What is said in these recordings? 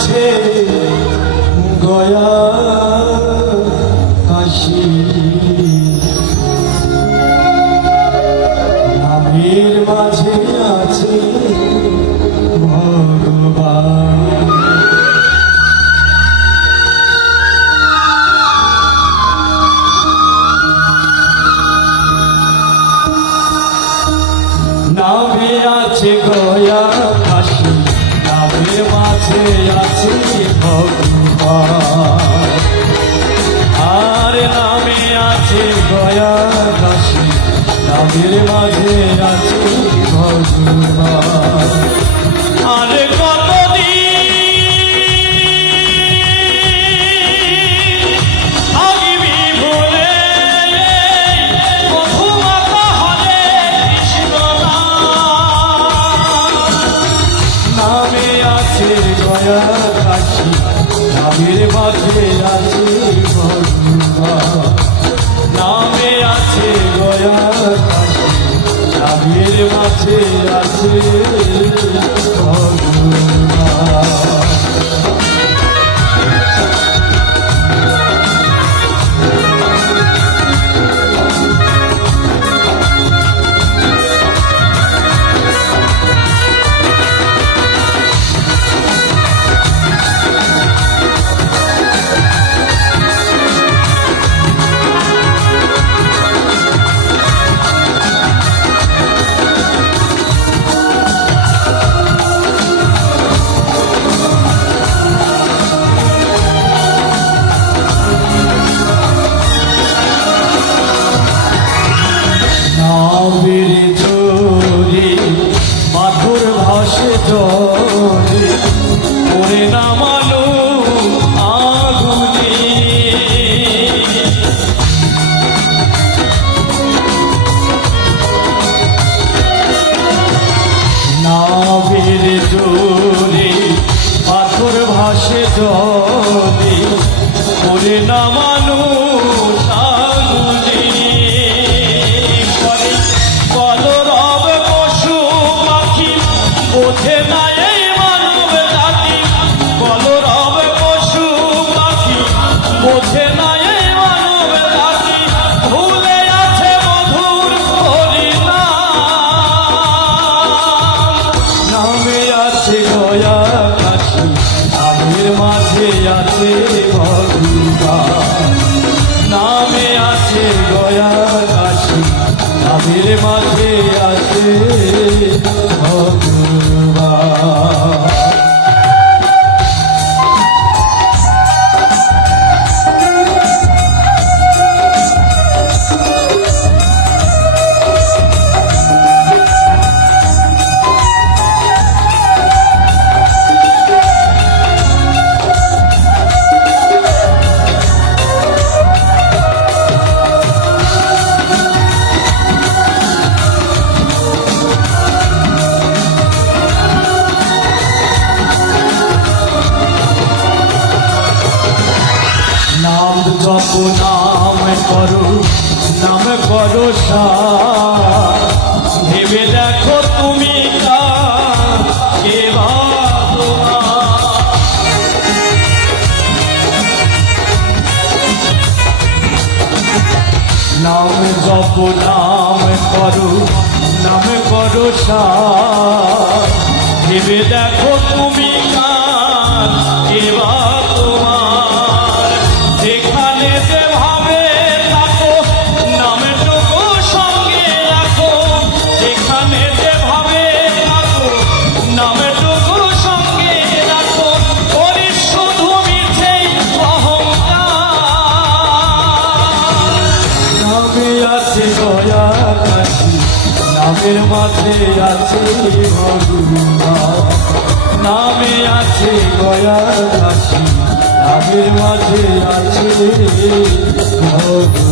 আছে গয়া কাশি, নামের মাঝে আছে ভগবান। নামে আছে গয়া কাশি, নামের মাঝে আছে ভগবান। আর নামে আছে গয়া কাশি, নামের মাঝে আছে ভগবান। আরে গয়া কাশি, নামের মাঝে আছে ভগবান। নামে আছে গয়া কাশি, নামের মাঝে আছে ভগবান। নামের জোরে মাধুর ভাসে জলে, ওরে নামালো আগুনে। নামের জোরে মাধুর ভাসে জলে, ওরে নামালো বোঝে না এই মানব জাতি, বলরাম পশু পাখি বোঝে না এই মানব জাতি, ভুলে আছে মধুর হরিনাম। নামে আছে গয়া কাশি, নামের মাঝে আছে ভগবান। নামে আছে গয়া কাশি, নামের মাঝে আছে ভগবান। নাম জপ নাম করো, নাম করো সার, ভেবে দেখো তুমি কে বা তোমার। নাম জপ নাম করো, নাম করো সার, ভেবে দেখো তুমি কে বা তোমার। যেখানে যেভাবে থাকো নামটুকু সঙ্গে রাখো, যেখানে যেভাবে থাকো নামটুকু সঙ্গে রাখো, করিস শুধু মিছেই অহংকার। নামে আছে গয়া কাশি, নামের মাঝে আছে ভগবান। নামে আছে গয়া কাশি, নামের মাঝে আছে ভগবান।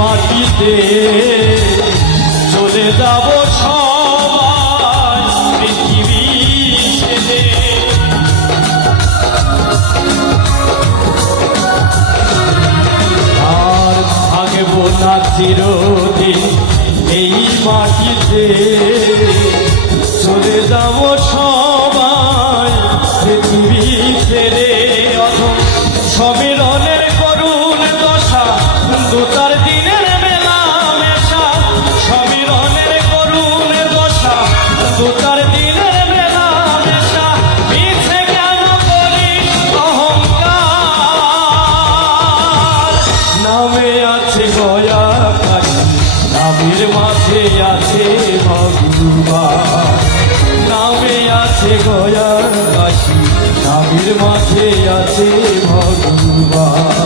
মাটিতে চলে যাব সবাই পৃথিবী ছেড়ে। আর থাকবো না চিরদিন এই মাটিতে, চলে যাব সবাই পৃথিবী ছেড়ে। অথম সমীরণের করুণ দশা, দু চার দিনের মেলা মেশা। সমীরণের করুণ দশা, দু চার দিনের মেলা মেশা। মিছে কেন করিস অহংকার? নামে আছে গয়া কাশি, নামের মাঝে আছে ভগবান। নামে আছে গয়া কাশি, নামের মাঝে আছে ভগবান।